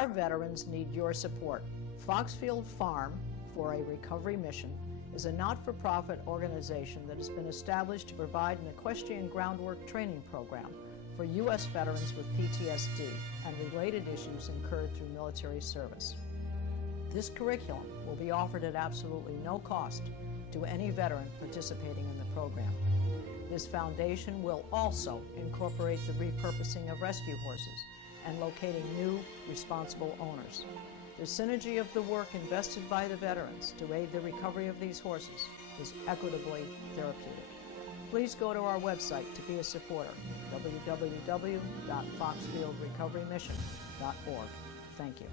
Our veterans need your support. Foxfield Farm for a Recovery Mission is a not-for-profit organization that has been established to provide an equestrian groundwork training program for U.S. veterans with PTSD and related issues incurred through military service. This curriculum will be offered at absolutely no cost to any veteran participating in the program. This foundation will also incorporate the repurposing of rescue horses and locating new, responsible owners. The synergy of the work invested by the veterans to aid the recovery of these horses is equitably therapeutic. Please go to our website to be a supporter, www.foxfieldrecoverymission.org. Thank you.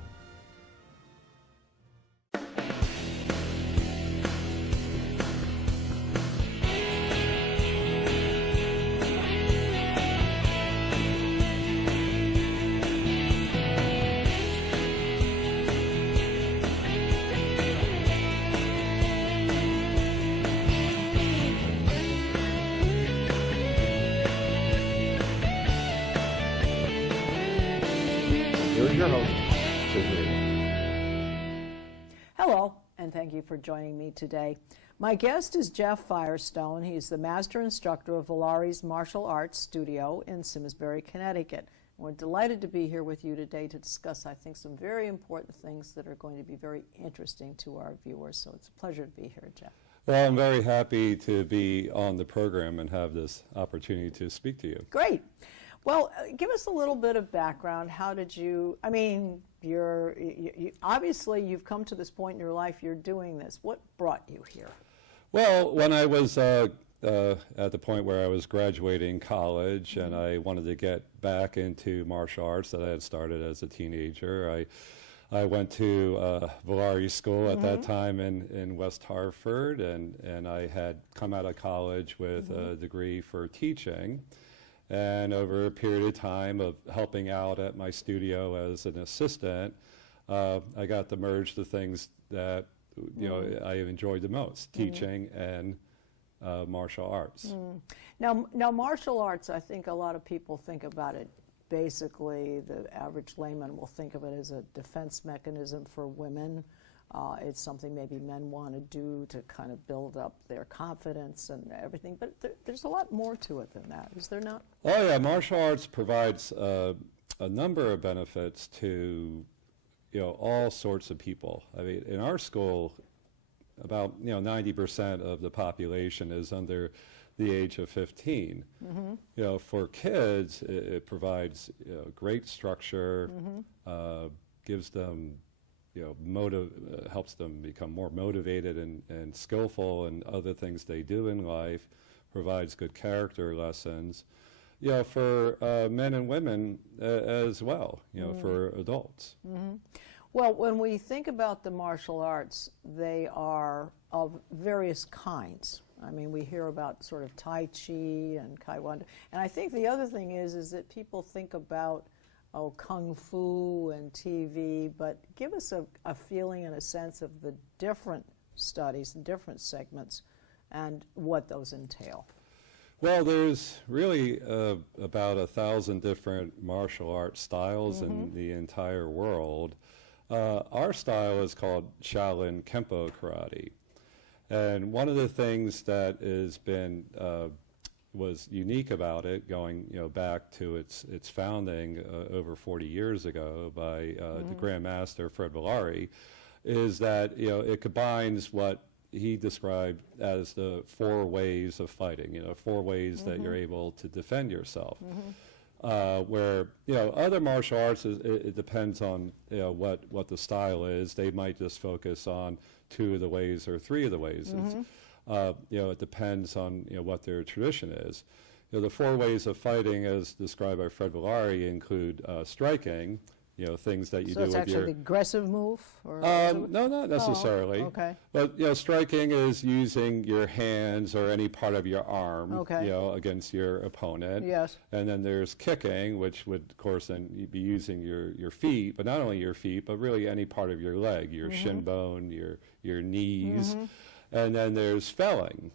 Here's your host, Sydney. Hello, and thank you for joining me today. My guest is Jeff Firestone. He's the master instructor of Valari's Martial Arts Studio in Simsbury, Connecticut. We're delighted to be here with you today to discuss, I think, some very important things that are going to be very interesting to our viewers. So it's a pleasure to be here, Jeff. Well, I'm very happy to be on the program and have this opportunity to speak to you. Great. Well, give us a little bit of background. How did you, I mean, obviously you've come to this point in your life, you're doing this. What brought you here? Well, when I was at the point where I was graduating college and I wanted to get back into martial arts that I had started as a teenager, I went to Valari School at that time in West Hartford, and I had come out of college with a degree for teaching. And over a period of time of helping out at my studio as an assistant, I got to merge the things that I enjoyed the most, teaching and martial arts. Now, martial arts, I think a lot of people think about it. Basically, the average layman will think of it as a defense mechanism for women. It's something maybe men want to do to kind of build up their confidence and everything, but there's a lot more to it than that, is there not? Oh yeah, martial arts provides a number of benefits to all sorts of people. I mean, in our school, about 90% of the population is under the age of 15. For kids, it provides great structure, gives them helps them become more motivated and skillful in other things they do in life, provides good character lessons, for men and women as well, for adults. Well, when we think about the martial arts, they are of various kinds. I mean, we hear about sort of Tai Chi and Kaiwan. And I think the other thing is that people think about Kung Fu and TV, but give us a feeling and a sense of the different studies and different segments and what those entail. Well, there's really about 1,000 different martial arts styles in the entire world. Our style is called Shaolin Kempo Karate. And one of the things that has been was unique about it, going back to its founding over 40 years ago by the Grand Master Fred Valari, is that it combines what he described as the 4 ways of fighting. 4 ways that you're able to defend yourself. Where other martial arts, it depends on what the style is. They might just focus on 2 of the ways or 3 of the ways. It depends on what their tradition is. The 4 ways of fighting, as described by Fred Valari, include striking, things that you do with your... So it's actually the aggressive move? Or no, not necessarily. Oh, okay. But striking is using your hands or any part of your arm, against your opponent. Yes. And then there's kicking, which would, of course, then you'd be using your feet, but not only your feet, but really any part of your leg, your shin bone, your knees. And then there's felling,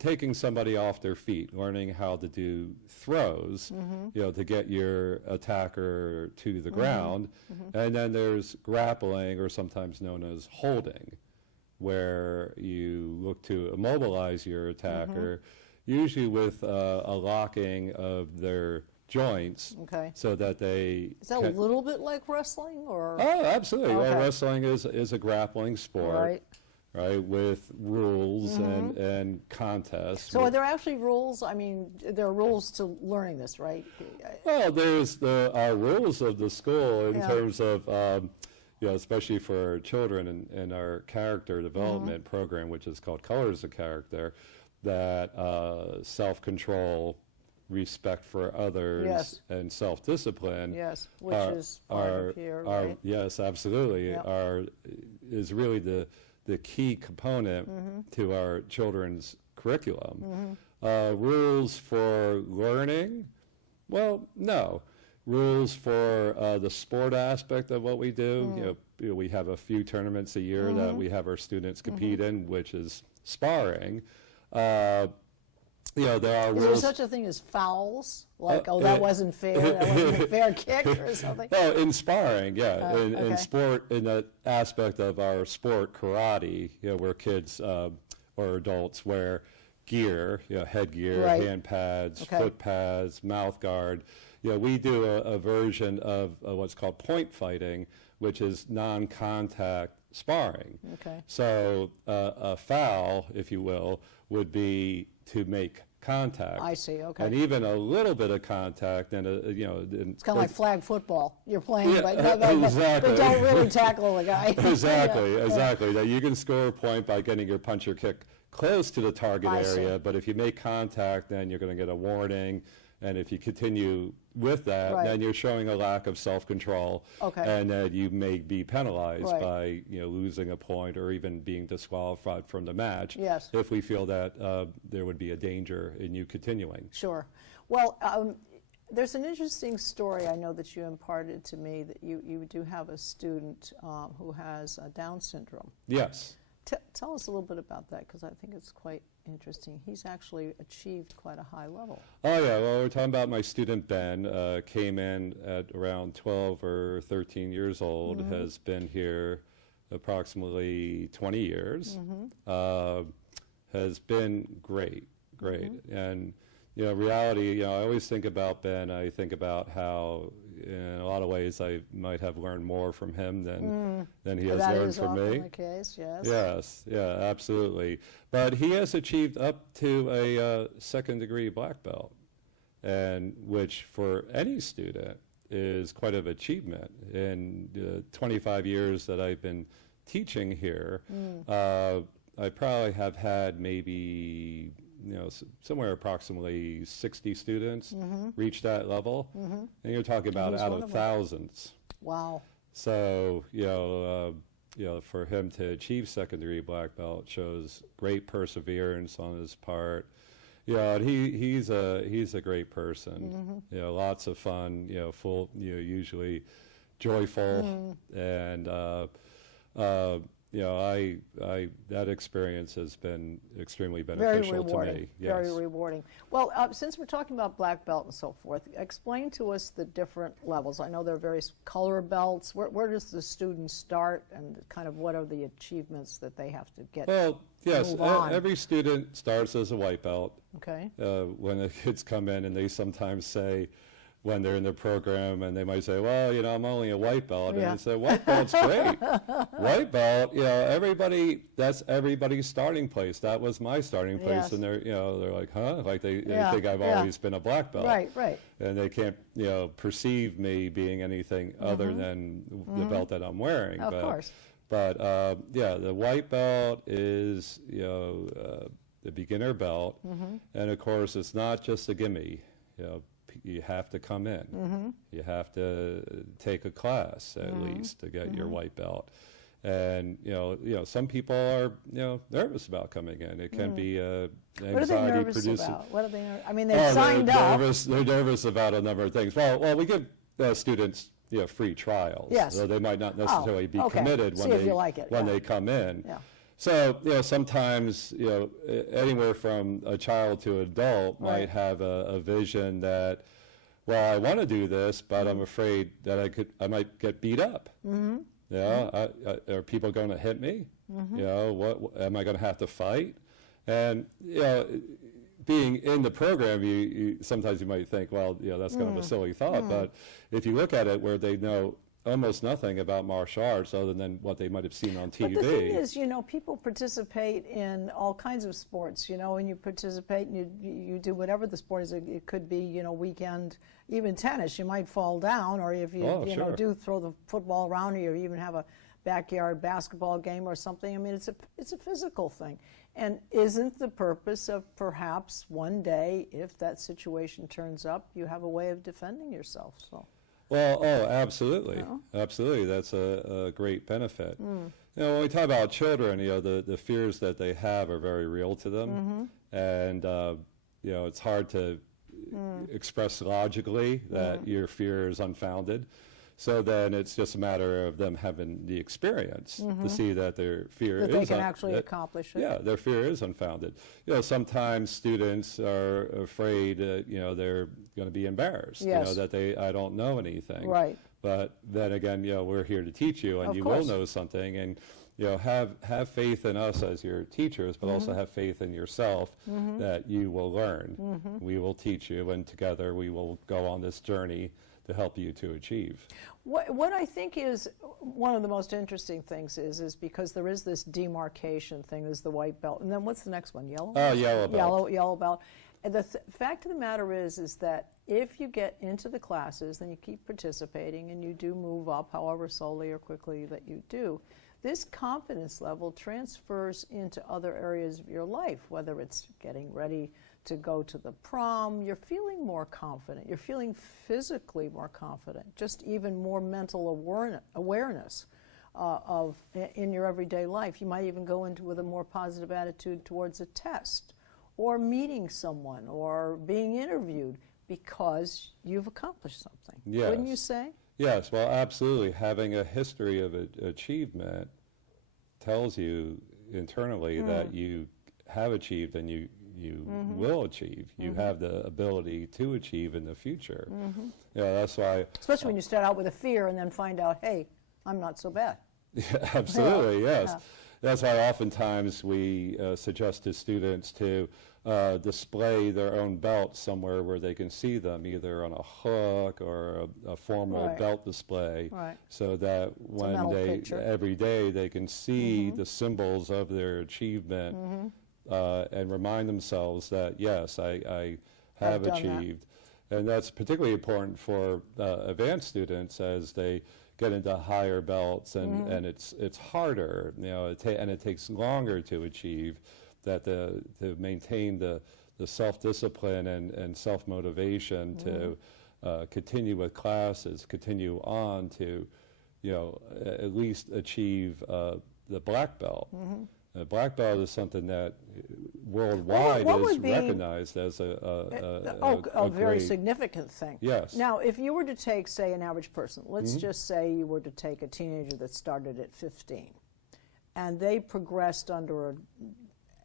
taking somebody off their feet, learning how to do throws, to get your attacker to the ground. And then there's grappling, or sometimes known as holding, where you look to immobilize your attacker, usually with a locking of their joints, so that they... Is that a little bit like wrestling, or...? Oh, absolutely. Well, wrestling is a grappling sport, right, with rules and contests. So are there actually rules? I mean, there are rules to learning this, right? Well, there's our rules of the school in terms of, especially for our children and our character development program, which is called Colors of Character, that self-control, respect for others, and self-discipline, which is part of here, right? Yes, absolutely, is really the key component to our children's curriculum. Rules for learning? Well, no. Rules for the sport aspect of what we do. We have a few tournaments a year that we have our students compete in, which is sparring. There are rules. Is there such a thing as fouls? Like, that wasn't fair, that wasn't a fair kick or something? Well, in sparring, in sport, in the aspect of our sport, karate, where kids or adults wear gear, headgear, hand pads, foot pads, mouth guard. We do a version of what's called point fighting, which is non-contact sparring. So a foul, if you will, would be to make contact. I see, And even a little bit of contact, and it's kind of like flag football. You're playing, but exactly. don't really tackle the guy. Exactly. Now, you can score a point by getting your punch or kick close to the target area, but if you make contact, then you're going to get a warning. And if you continue with that, then you're showing a lack of self-control, and that you may be penalized by losing a point or even being disqualified from the match. If we feel that there would be a danger in you continuing. Sure. Well, there's an interesting story I know that you imparted to me, that you do have a student who has Down syndrome. Yes. Tell us a little bit about that, because I think it's quite interesting. He's actually achieved quite a high level. Oh, yeah. Well, we're talking about my student Ben. Came in at around 12 or 13 years old, has been here approximately 20 years, has been great. And, reality, I always think about Ben. I think about how, in a lot of ways, I might have learned more from him than he has learned from me. That is often the case, yes. Yeah, absolutely. But he has achieved up to a second-degree black belt, and which for any student is quite an achievement. In the 25 years that I've been teaching here, I probably have had maybe somewhere approximately 60 students reach that level, and you're talking about out of thousands. Wow. So for him to achieve second-degree black belt shows great perseverance on his part. And he's a great person. Lots of fun. Full. Usually joyful, and that experience has been extremely beneficial to me. Yes. Very rewarding. Well, since we're talking about black belt and so forth, explain to us the different levels. I know there are various color belts. Where does the student start, and kind of what are the achievements that they have to get? Well, yes, every student starts as a white belt. Okay. When the kids come in, and they sometimes say, when they're in the program, and they might say, well, I'm only a white belt. And I say, white belt's great. White belt, that's everybody's starting place. That was my starting place. And they're like, huh? Like they think I've always been a black belt. Right. And they can't, perceive me being anything other than the belt that I'm wearing. Of course. But, the white belt is, the beginner belt. And of course, it's not just a gimme. You have to come in. You have to take a class at least to get your white belt. And some people are nervous about coming in. It can be anxiety producing. What are they nervous about? I mean, they've signed up. They're nervous about a number of things. Well, we give students free trials. Yes. So they might not necessarily be committed when they come in. Yeah. So, sometimes, anywhere from a child to adult Right. might have a vision that, well, I want to do this, but I'm afraid that I might get beat up. Are people going to hit me? What am I going to have to fight? And, being in the program, you sometimes you might think, well, that's kind of a silly thought. But if you look at it where they know almost nothing about martial arts other than what they might have seen on TV. But the thing is, people participate in all kinds of sports, and you participate and you do whatever the sport is. It could be, weekend, even tennis. You might fall down, or if you, sure. do throw the football around, or you even have a backyard basketball game or something. I mean, it's a physical thing. And isn't the purpose of perhaps one day, if that situation turns up, you have a way of defending yourself? So. Well, absolutely. Absolutely. That's a great benefit. When we talk about children, the fears that they have are very real to them. And, it's hard to express logically that your fear is unfounded. So then it's just a matter of them having the experience to see that their fear that they can actually accomplish it. Yeah, their fear is unfounded. Sometimes students are afraid that, they're going to be embarrassed, Yes. that I don't know anything. Right. But then again, we're here to teach you, and Of you course. will know something. And, have faith in us as your teachers, but also have faith in yourself that you will learn. We will teach you, and together we will go on this journey to help you to achieve. What I think is one of the most interesting things is because there is this demarcation thing. There's the white belt, and then what's the next one? Yellow. Yellow belt. Yellow belt. And the fact of the matter is that if you get into the classes, then you keep participating, and you do move up, however slowly or quickly that you do. This confidence level transfers into other areas of your life, whether it's getting ready to go to the prom. You're feeling more confident. You're feeling physically more confident, just even more mental awareness in your everyday life. You might even go into with a more positive attitude towards a test or meeting someone or being interviewed because you've accomplished something. Yes. Wouldn't you say? Yes, well, absolutely. Having a history of achievement tells you internally that you have achieved and you will achieve. You have the ability to achieve in the future. That's why. Especially when you start out with a fear and then find out, hey, I'm not so bad. Yeah, absolutely, yes. Yeah. That's why oftentimes we suggest to students to display their own belt somewhere where they can see them, either on a hook or a formal Right. belt display, Right. so that when mental they, picture. every day, they can see the symbols of their achievement and remind themselves that, yes, I have I've done that. achieved. And that's particularly important for advanced students as they get into higher belts, and it's harder, and it takes longer to achieve that to maintain the self-discipline and self-motivation to continue with classes, continue on to, at least achieve the black belt. Black belt is something that worldwide What is would be- recognized as a very great, significant thing. Yes. Now, if you were to take, say, an average person, let's just say you were to take a teenager that started at 15, and they progressed under an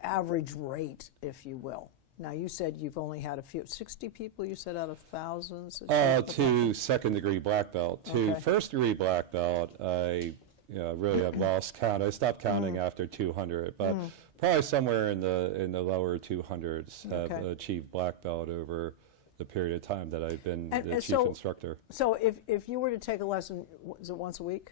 average rate, if you will. Now, you said you've only had 60 people, you said, out of thousands? to second-degree black belt. To Okay. first-degree black belt, I really have lost count. I stopped counting after 200, but probably somewhere in the lower 200s have Okay. achieved black belt over the period of time that I've been And- the and chief so- instructor. So if you were to take a lesson, is it once a week?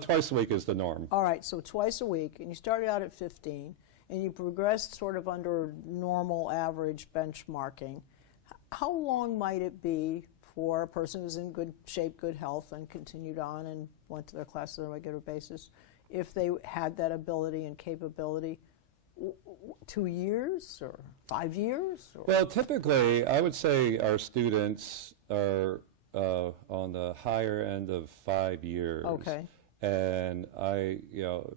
Twice a week is the norm. All right, so twice a week, and you started out at 15, and you progressed sort of under normal average benchmarking. How long might it be for a person who's in good shape, good health, and continued on and went to their classes on a regular basis, if they had that ability and capability? 2 years or 5 years? Or? Well, typically, I would say our students are on the higher end of 5 years. Okay. And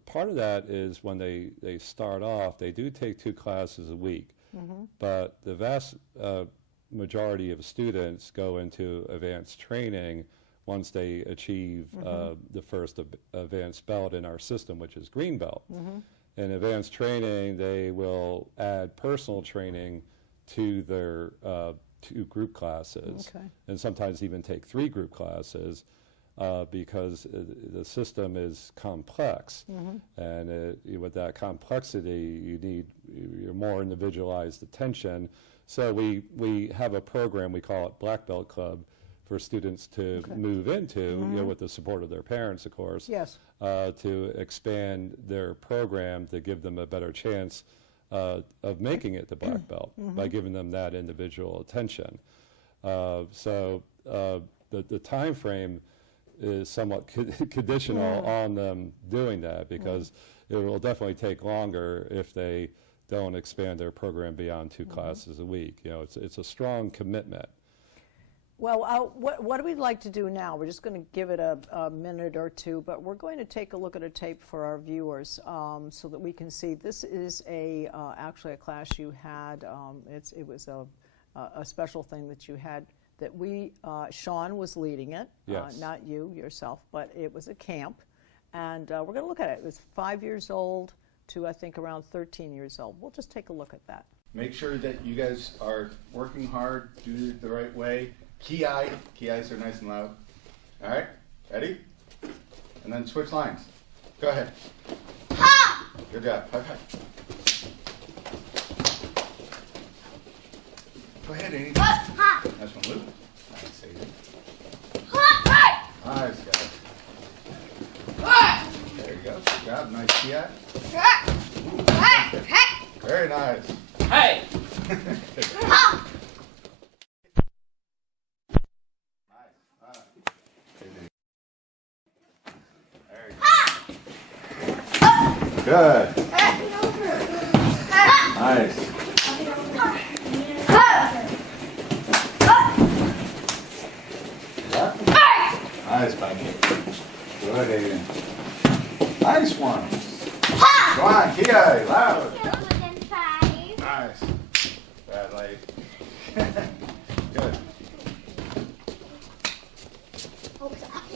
part of that is when they start off, they do take 2 classes a week. But the vast majority of students go into advanced training once they achieve the first advanced belt in our system, which is green belt. In advanced training, they will add personal training to their 2 group classes, Okay. and sometimes even take 3 group classes because the system is complex. And with that complexity, you need your more individualized attention. So we have a program, we call it Black Belt Club, for students to move into, you know, with the support of their parents, of course, Yes. to expand their program to give them a better chance of making it to Black Belt by giving them that individual attention. So the time frame is somewhat conditional on them doing that, because it will definitely take longer if they don't expand their program beyond 2 classes a week. You know, it's a strong commitment. Well, what do we like to do now? We're just going to give it a minute or two, but we're going to take a look at a tape for our viewers so that we can see. This is actually a class you had. It was a special thing that you had that Sean was leading it, Yes. not you yourself, but it was a camp. And we're going to look at it. It was 5 years old to, I think, around 13 years old. We'll just take a look at that. Make sure that you guys are working hard, do it the right way. Key-eye. Key-eyes are nice and loud. All right? Ready? And then switch lines. Go ahead. Ha! Good job. High five. Go ahead, Amy. Ha! Nice one, Luke. Nice, Aiden. Ha! Nice, guys. Ha! There you go. Good job. Nice key-eye. Ha! Very nice. Hey! Ha! Good. Nice. Nice, buddy. Good, Aiden. Nice one. Come on, Kia, loud. Nice. Bad light. Good.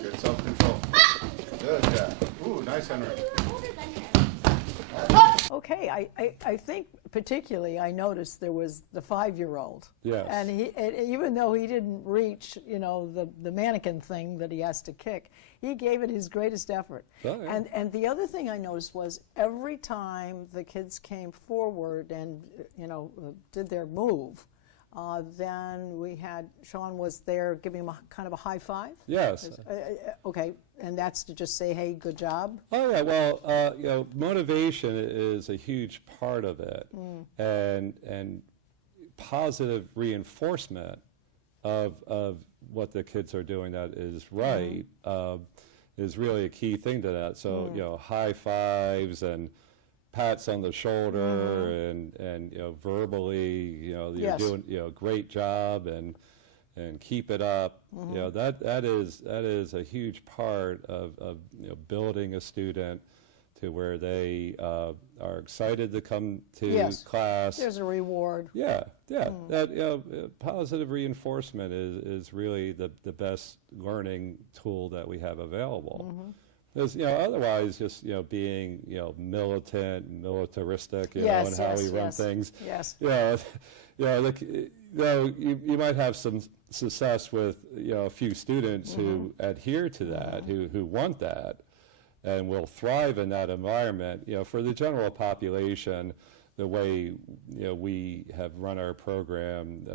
Good self-control. Good job. Ooh, nice, Henry. Okay, I think particularly I noticed there was the 5-year-old. Yes. And even though he didn't reach, you know, the mannequin thing that he has to kick, he gave it his greatest effort. Oh, yeah. And the other thing I noticed was every time the kids came forward and, you know, did their move, then we had, Sean was there giving him a kind of a high five. Yes. Okay, and that's to just say, hey, good job. Oh yeah, well, you know, motivation is a huge part of it, and positive reinforcement of what the kids are doing that is right is really a key thing to that. So you know, high fives and pats on the shoulder and you know, verbally, you know, you're Yes. doing, you know, great job and keep it up. You know, that is a huge part of you know, building a student to where they are excited to come to Yes. class. There's a reward. Yeah, that, you know, positive reinforcement is really the best learning tool that we have available. Because, you know, otherwise just, you know, being, you know, militant, militaristic, you know, and how we run things. Yes. You know, look, you know, you might have some success with, you know, a few students who adhere to that, who want that, and will thrive in that environment. You know, for the general population, the way, you know, we have run our program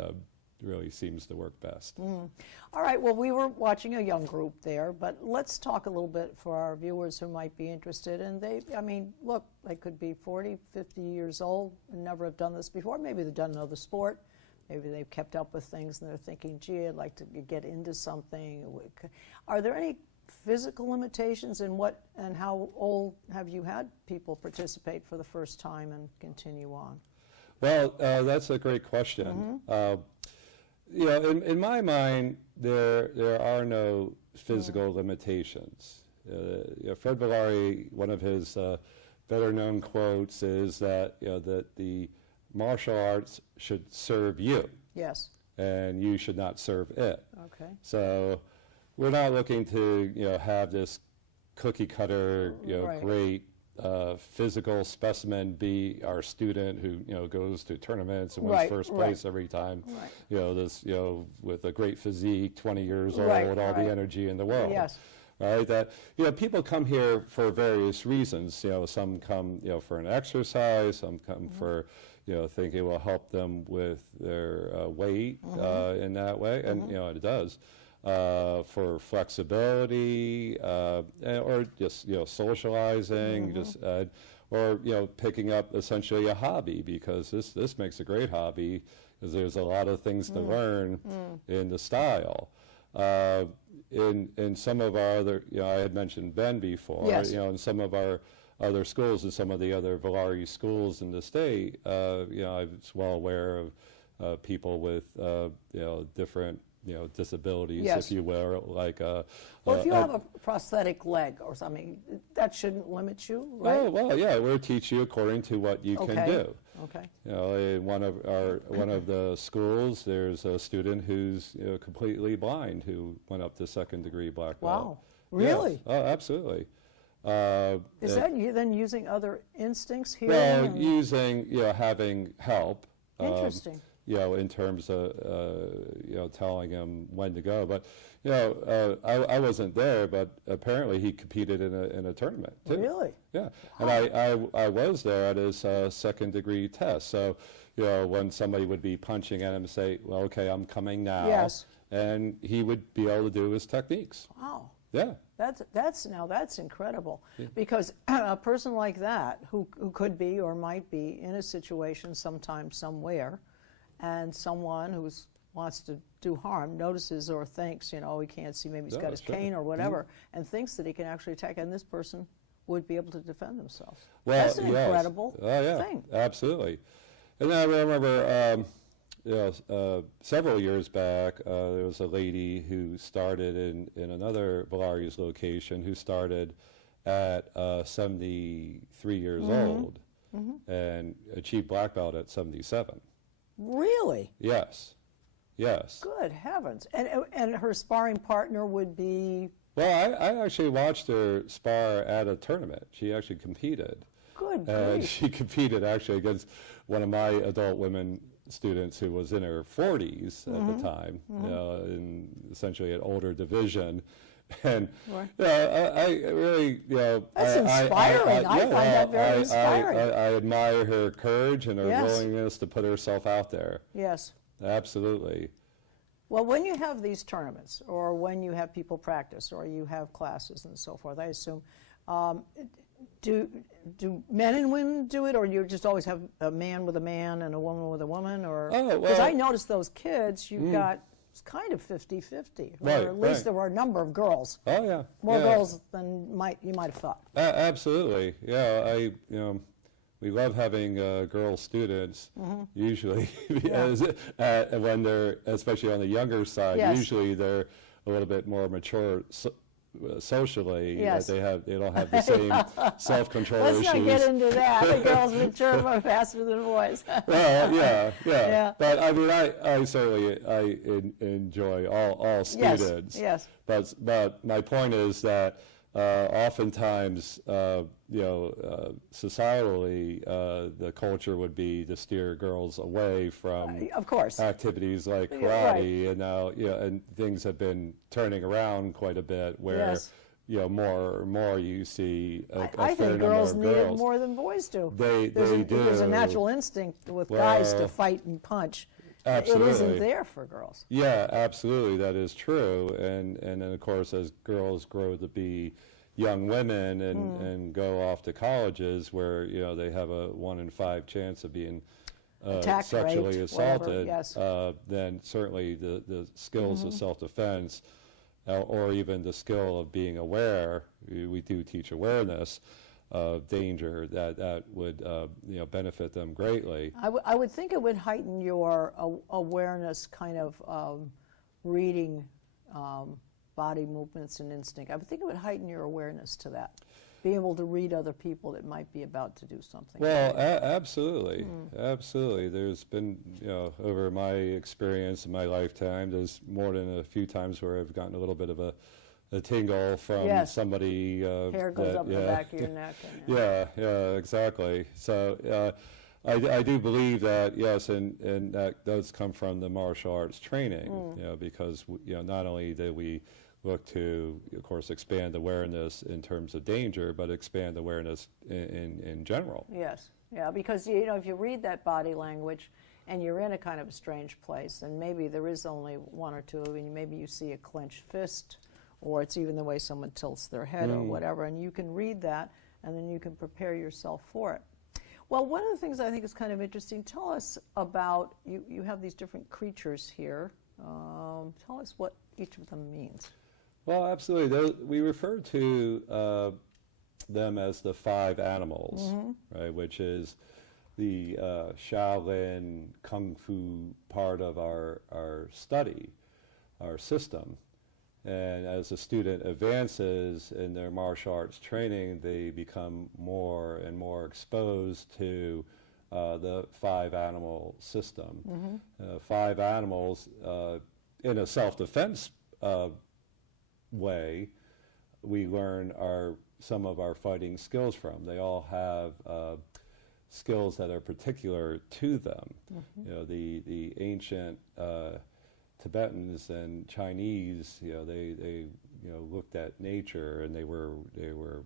really seems to work best. All right, well, we were watching a young group there, but let's talk a little bit for our viewers who might be interested. And I mean, look, they could be 40, 50 years old and never have done this before. Maybe they've done another sport. Maybe they've kept up with things and they're thinking, gee, I'd like to get into something. Are there any physical limitations in and how old have you had people participate for the first time and continue on? Well, that's a great question. You know, in my mind, there are no physical limitations. You know, Fred Villari, one of his better known quotes is that, you know, that the martial arts should serve you. Yes. And you should not serve it. Okay. So we're not looking to, you know, have this cookie cutter, you know, Right. great physical specimen be our student who, goes to tournaments and wins Right, first right. place every time. Right. This, with a great physique, 20 years old, Right, all right. the energy in the world. Yes. Right, that, people come here for various reasons. Some come, for an exercise, some come for, think it will help them with their weight in that way, and, it does. For flexibility, or just, socializing, just, or, picking up essentially a hobby, because this makes a great hobby, because there's a lot of things to learn in the style. In some of our other, I had mentioned Ben before, Yes. in some of our other schools, and some of the other Valari schools in the state, I was well aware of people with, different, disabilities, Yes. if you will, like Well, if you have a prosthetic leg or something, that shouldn't limit you, right? Oh, well, yeah, we'll teach you according to what you can do. Okay. In one of the schools, there's a student who's completely blind who went up to second degree black belt. Wow. Yeah. Really? Oh, absolutely. Is that you then using other instincts here? Well, using having help. Interesting. In terms of telling him when to go, but I wasn't there, but apparently he competed in a tournament too. Really? Yeah, and I was there at his second degree test. So when somebody would be punching at him and say, "Well, okay, I'm coming now," Yes. and he would be able to do his techniques. Wow. Yeah. That's incredible, because a person like that who could be or might be in a situation sometime somewhere, and someone who wants to do harm notices or thinks, he can't see, maybe he's got his sure. cane or whatever, and thinks that he can actually attack, and this person would be able to defend themselves. Well, That's an yes. incredible Oh, yeah, thing. absolutely. And I remember, several years back, there was a lady who started in another Valari's location, who started at 73 years old and achieved black belt at 77. Really? Yes, yes. Good heavens. And her sparring partner would be, Well, I actually watched her spar at a tournament. She actually competed. good And grief. she competed actually against one of my adult women students who was in her 40s at the time, in essentially an older division. And Right. I really, That's inspiring. I find that very inspiring. I admire her courage and her Yes. willingness to put herself out there. Yes. Absolutely. Well, when you have these tournaments, or when you have people practice, or you have classes and so forth, I assume, do men and women do it, or you just always have a man with a man and a woman with a woman? Or Oh, because I well- noticed those kids, you've got it's kind of 50-50, or Right, at least right. there were a number of girls, Oh, yeah. more yeah. girls than you might have thought. Absolutely, yeah. We love having girl students. Usually, because, when they're, especially on the younger side, Yes. usually they're a little bit more mature socially. Yes. They don't have the same self-control Let's issues. not get into that. The girls mature much faster than boys. Well, yeah. Yeah. But I mean, I certainly enjoy all students. Yes. But my point is that oftentimes, societally, the culture would be to steer girls away from Of course. activities like Yeah, karate, and now and things have been turning around quite a bit, where Yes. more and more you see a I fair think number girls of need it girls. more than boys do. They There's a do. natural instinct with guys to Well, fight and punch. It absolutely. isn't there for girls. Yeah, absolutely, that is true. And then, of course, as girls grow to be young women and go off to colleges where, they have a 1 in 5 chance of being Attacked, sexually raped, whatever, assaulted, yes. then certainly the skills of self-defense, or even the skill of being aware, we do teach awareness of danger, that would benefit them greatly. I would think it would heighten your awareness, kind of reading body movements and instinct. I would think it would heighten your awareness to that, being able to read other people that might be about to do something. Well, absolutely, absolutely. There's been, over my experience in my lifetime, there's more than a few times where I've gotten a little bit of a a tingle from Yes. somebody. Hair goes that- up the yeah. back of your neck. And, Yeah, exactly. So I do believe that, yes, and that does come from the martial arts training, because, not only did we look to, of course, expand awareness in terms of danger, but expand awareness in general. Yes, yeah, because if you read that body language and you're in a kind of a strange place, and maybe there is only one or two, and maybe you see a clenched fist, or it's even the way someone tilts their head or whatever, and you can read that, and then you can prepare yourself for it. Well, one of the things I think is kind of interesting, tell us about, you have these different creatures here. Tell us what each of them means. Well, absolutely. We refer to them as the 5 animals, right? Which is the Shaolin Kung Fu part of our study, our system. And as a student advances in their martial arts training, they become more and more exposed to the 5 animal system. 5 animals, in a self-defense way, we learn some of our fighting skills from. They all have skills that are particular to them. The ancient Tibetans and Chinese, they looked at nature, and they were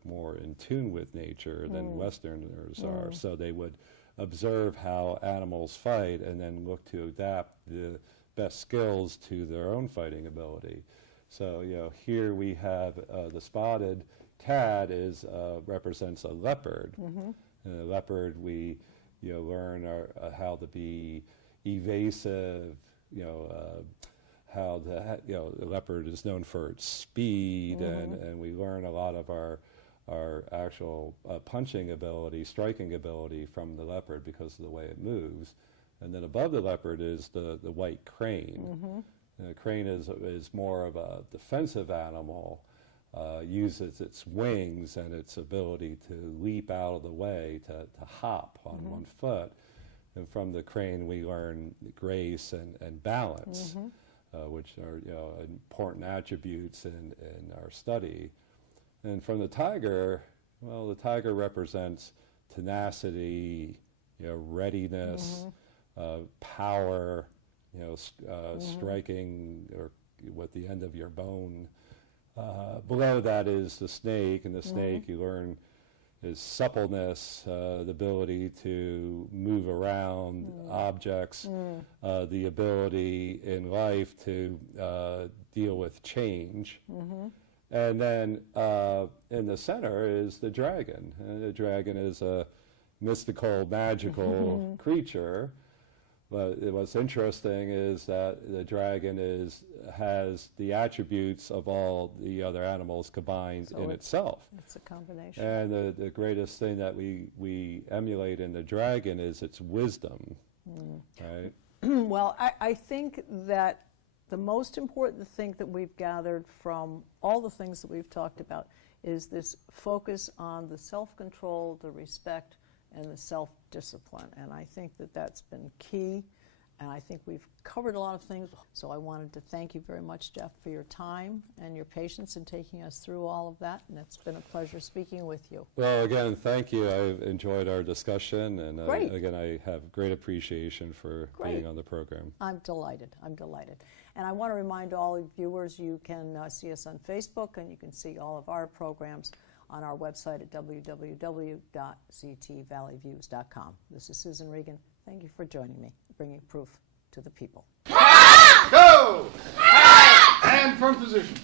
more in tune with nature than Westerners are. So they would observe how animals fight and then look to adapt the best skills to their own fighting ability. So here we have the spotted cat represents a leopard. And a leopard, we learn how to be evasive. How the leopard is known for its speed, and we learn a lot of our actual punching ability, striking ability from the leopard because of the way it moves. And then above the leopard is the white crane. And the crane is more of a defensive animal, uses its wings and its ability to leap out of the way, to hop on one foot. And from the crane we learn grace and balance, which are important attributes in our study. And from the tiger, well, the tiger represents tenacity, readiness, power, striking or with the end of your bone. Below that is the snake, and the snake you learn is suppleness, the ability to move around objects, the ability in life to deal with change. And then in the center is the dragon. And the dragon is a mystical, magical creature. But what's interesting is that the dragon has the attributes of all the other animals combined in itself. It's a combination. And the greatest thing that we emulate in the dragon is its wisdom, right? Well, I think that the most important thing that we've gathered from all the things that we've talked about is this focus on the self-control, the respect, and the self-discipline. And I think that that's been key, and I think we've covered a lot of things. So I wanted to thank you very much, Jeff, for your time and your patience in taking us through all of that, and it's been a pleasure speaking with you. Well, again, thank you. I've enjoyed our discussion, and Great. Again, I have great appreciation for being on the program. I'm delighted. I'm delighted. And I want to remind all of viewers, you can see us on Facebook, and you can see all of our programs on our website at www.ctvalleyviews.com. This is Susan Regan. Thank you for joining me, bringing proof to the people. Go! And from position.